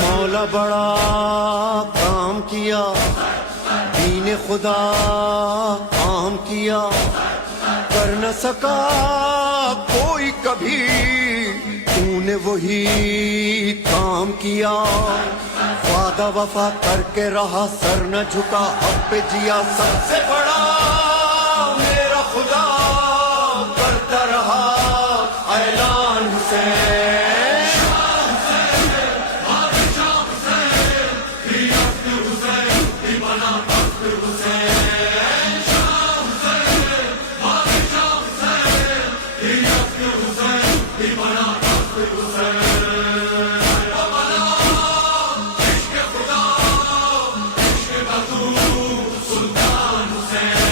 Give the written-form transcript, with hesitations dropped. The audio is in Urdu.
مولا بڑا کام کیا، دین خدا عام کیا، کر نہ سکا کوئی کبھی، تو نے وہی کام کیا، وعدہ وفا کر کے رہا، سر نہ جھکا، حق پہ جیا، سب سے بڑا میرا خدا